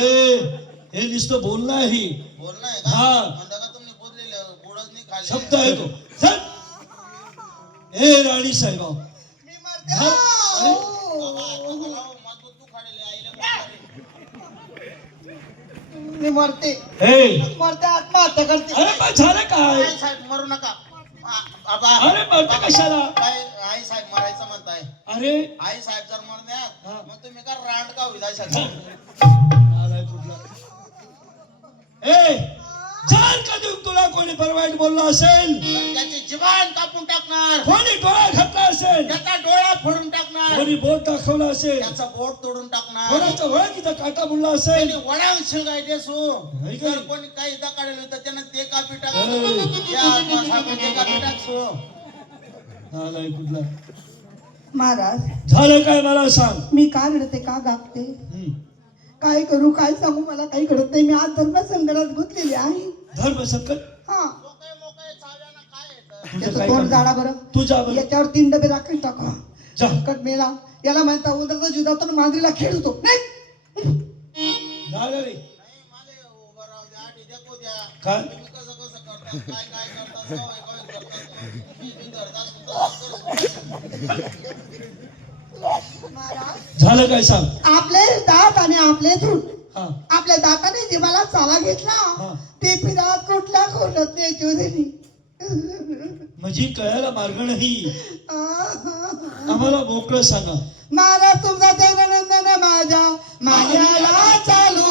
हे नुसतं बोलणं आहे. बोलणं आहे का? हा. म्हणता का तुम्ही बोललेले गोडच नाही खाल्ले. शब्द आहे तो. चल. ए राणी साहेब मी मरते. बाबा, आता लाव, मजबूत तू खाल्लेले आईला कोण मी मरते हे आत्महत्या करते. अरे पण झालं काय? आई साहेब मरू नका. बाबा अरे मरते कशाला? काय आई साहेब मरायचं म्हणताय? अरे आई साहेब जर मरण्यात हा. मग तुम्ही का रांड का होई जायचं? आलाय कुठला? ए जाल का देऊ तुला कोणी परवाईट बोलला असेल? तर त्याचे जीवन कापून टाकणार, कोणी डोळा घातला असेल? त्याचा डोळा फोडून टाकणार, कोणी बोट दाखवला असेल? त्याचा बोट तोडून टाकणार, कोणाचा ओळखीचा काटा मुडला असेल? त्याने वळावून शिंगाय देसू. नाही का? जर कोणी काही इदा काढलं तर त्यानं ते कापी टाकू, या आत्मा साहेब ते कापी टाकसू. आलाय कुठला? महाराज झालं काय मला सांग. मी का रडते का गागते काय करू काय सांगू मला काही कळत नाही. मी आज धर्म संकटात गुंतलेली आहे. धर्म संकट हा मोकळे मोकळे चाव्यानं काय येतं? तुझं याचं काय तोंड काम? जाडा बरं. तू जा बरं. याच्यावर 3 डबे राखून टाका. जा. संकट मेला याला म्हणता उंदरचा जुदातून मांजरीला खेळतो नाही. झालं रे. नाही मला उभं राहू द्या, देखू द्या. काय? तुम्ही कसं कसं करता, काय काय करता, सवय काय करता. मी धरता सुद्धा महाराज झालं काय सांग. आपले दात आणि आपले धूट हा आपल्या दाताने जीवाला चाला हा. घेतला ते पिरात कुठला खोलत नाही चौधरी. म्हणजे कळायला मार्ग नाही. आम्हाला मोकळं सांगा. महाराज तुमचा जगनंदन माझ्या माझ्याला चालू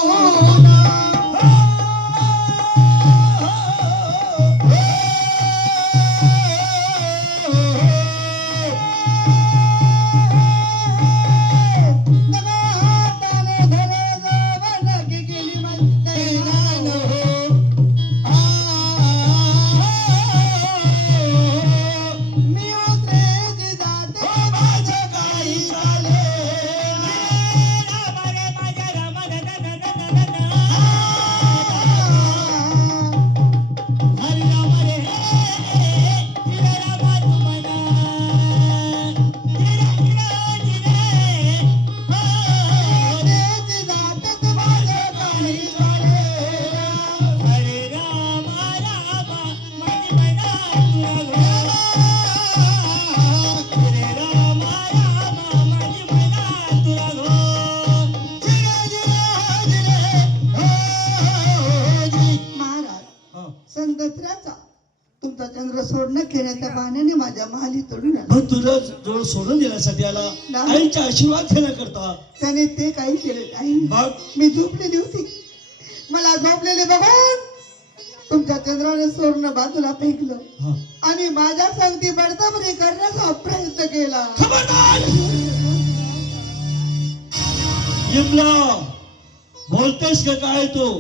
तुमचा चंद्र सोडणं घेण्याच्या बहाण्याने माझ्या महाली तोडून आला. मग तुझा जवळ सोडून देण्यासाठी आला. नाही. आईचा आशीर्वाद घेण्याकरता. त्याने ते काही केले नाही. मग मी झोपलेली होती. मला झोपलेले बघून तुमच्या चंद्राने सोडणं बाजूला फेकलं हा. आणि माझ्या संगती बडतबरी करण्याचा प्रयत्न केला. खबरदार. इमला बोलतेस का काय तू?